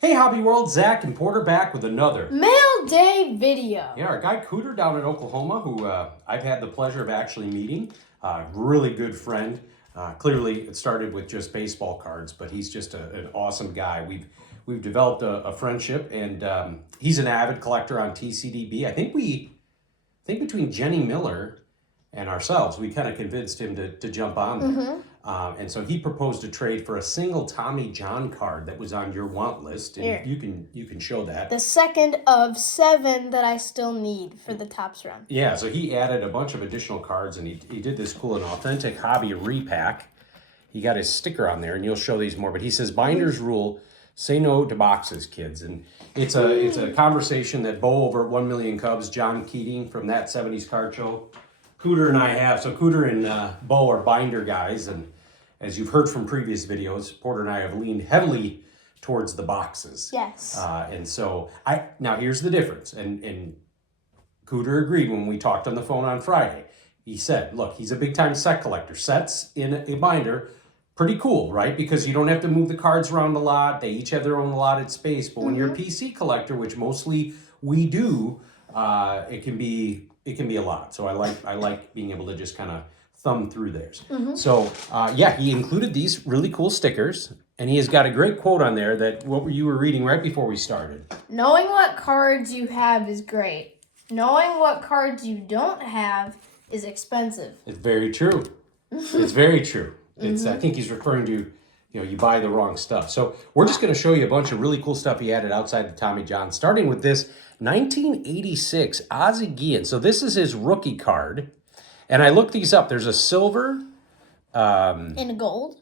Hey Hobby World, Zach and Porter back with another Mail Day video. Yeah, our guy Cooter down in Oklahoma, who I've had the pleasure of actually meeting. Really good friend. Clearly, it started with just baseball cards, but he's just an awesome guy. We've developed a friendship, and he's an avid collector on TCDB. I think between Jenny Miller and ourselves, we kind of convinced him to jump on there. And so he proposed a trade for a single Tommy John card that was on your want list, and Here. you can show that. The second of 7 that I still need for the Topps run. Yeah, so he added a bunch of additional cards, and he did this cool and authentic hobby repack. He got his sticker on there, and you'll show these more. But he says, "Binders rule. Say no to boxes, kids." And it's a conversation that Bo over at 1 Million Cubs, John Keating from That 70s Card Show, Cooter and I have. So Cooter and Bo are binder guys, and as you've heard from previous videos, Porter and I have leaned heavily towards the boxes. Yes. And so now here's the difference. And Cooter agreed when we talked on the phone on Friday. He said, look, he's a big time set collector. Sets in a binder, pretty cool, right? Because you don't have to move the cards around a lot. They each have their own allotted space. But when you're a PC collector, which mostly we do, it can be a lot. So I like being able to just kind of thumb through theirs. So yeah, he included these really cool stickers, and he has got a great quote on there that you were reading right before we started. Knowing what cards you have is great. Knowing what cards you don't have is expensive. It's very true. It's very true. It's I think he's referring to, you buy the wrong stuff. So we're just going to show you a bunch of really cool stuff he added outside the Tommy John, starting with this 1986 Ozzie Guillen. So this is his rookie card. And I looked these up. There's a silver, In gold?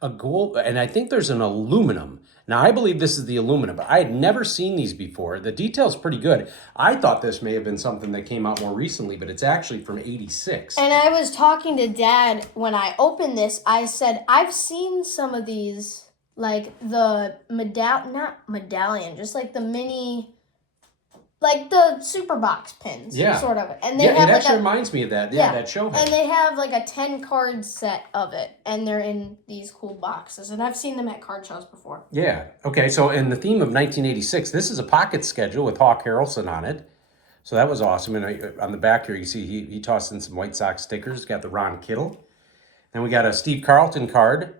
a gold, and I think there's an aluminum. Now, I believe this is the aluminum, but I had never seen these before. The detail's pretty good. I thought this may have been something that came out more recently, but it's actually from 86. And I was talking to Dad when I opened this. I said, I've seen some of these, like the not medallion, just like the mini, like the super box pins, sort of. And they have it like actually reminds me of that. Yeah, that show. And they have like a 10 card set of it, and they're in these cool boxes. And I've seen them at card shows before. Yeah. Okay. So in the theme of 1986, this is a pocket schedule with Hawk Harrelson on it. So that was awesome. And on the back here, you see he tossed in some White Sox stickers. Got the Ron Kittle. Then we got a Steve Carlton card,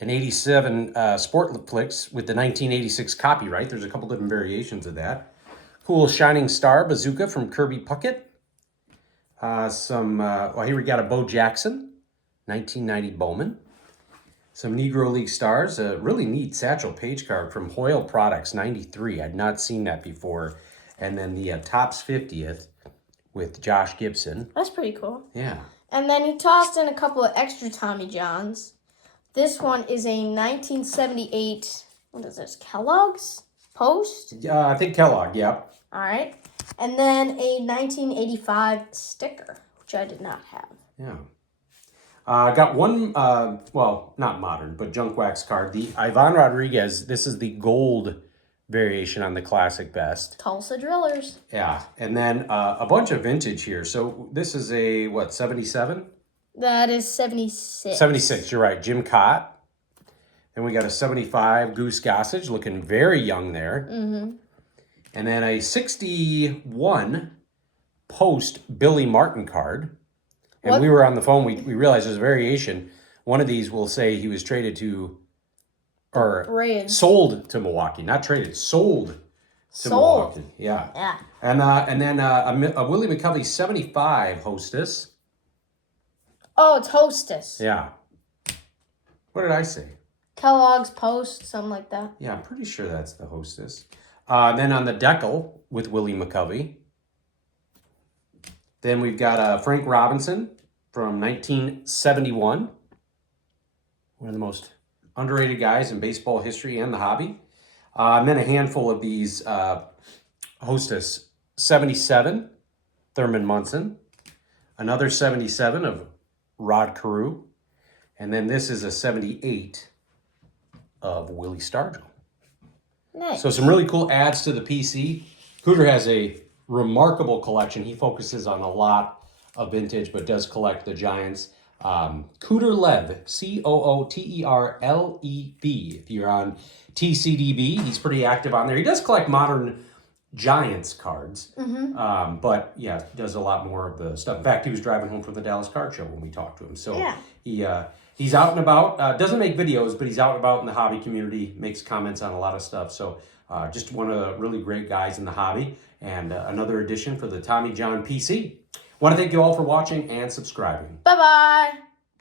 an 87 Sportflix with the 1986 copyright. There's a couple different variations of that. Cool Shining Star Bazooka from Kirby Puckett. Here we got a Bo Jackson, 1990 Bowman. Some Negro League Stars, a really neat Satchel Paige card from Hoyle Products, 93. I'd not seen that before. And then the Topps 50th with Josh Gibson. That's pretty cool. Yeah. And then he tossed in a couple of extra Tommy Johns. This one is a 1978, what is this, Kellogg's Post? I think Kellogg, yeah. All right. And then a 1985 sticker, which I did not have. Yeah. Got one, not modern, but junk wax card. The Ivan Rodriguez, this is the gold variation on the Classic Best. Tulsa Drillers. Yeah. And then a bunch of vintage here. So this is a, 77? That is 76. 76, you're right. Jim Cott. Then we got a 75 Goose Gossage, looking very young there. And then a 61 Post Billy Martin card. And we were on the phone, we realized there's a variation. One of these will say he was traded to, or sold to Milwaukee. Not traded, sold to Milwaukee. Yeah. Yeah. And then a Willie McCovey 75 Hostess. Oh, it's Hostess. Yeah. What did I say? Kellogg's Post, something like that. Yeah, I'm pretty sure that's the Hostess. Then on the decal with Willie McCovey. Then we've got Frank Robinson from 1971. One of the most underrated guys in baseball history and the hobby. And then a handful of these Hostess 77, Thurman Munson. Another 77 of Rod Carew. And then this is a 78 of Willie Stargell. Nice. So some really cool adds to the PC. Cooter has a remarkable collection. He focuses on a lot of vintage, but does collect the Giants. Cooter Lev, Cooterlev. If you're on TCDB, he's pretty active on there. He does collect modern Giants cards, but yeah, does a lot more of the stuff. In fact, he was driving home from the Dallas Card Show when we talked to him. So he's out and about. Doesn't make videos, but he's out and about in the hobby community. Makes comments on a lot of stuff. So just one of the really great guys in the hobby, and another addition for the Tommy John PC. Want to thank you all for watching and subscribing. Bye-bye.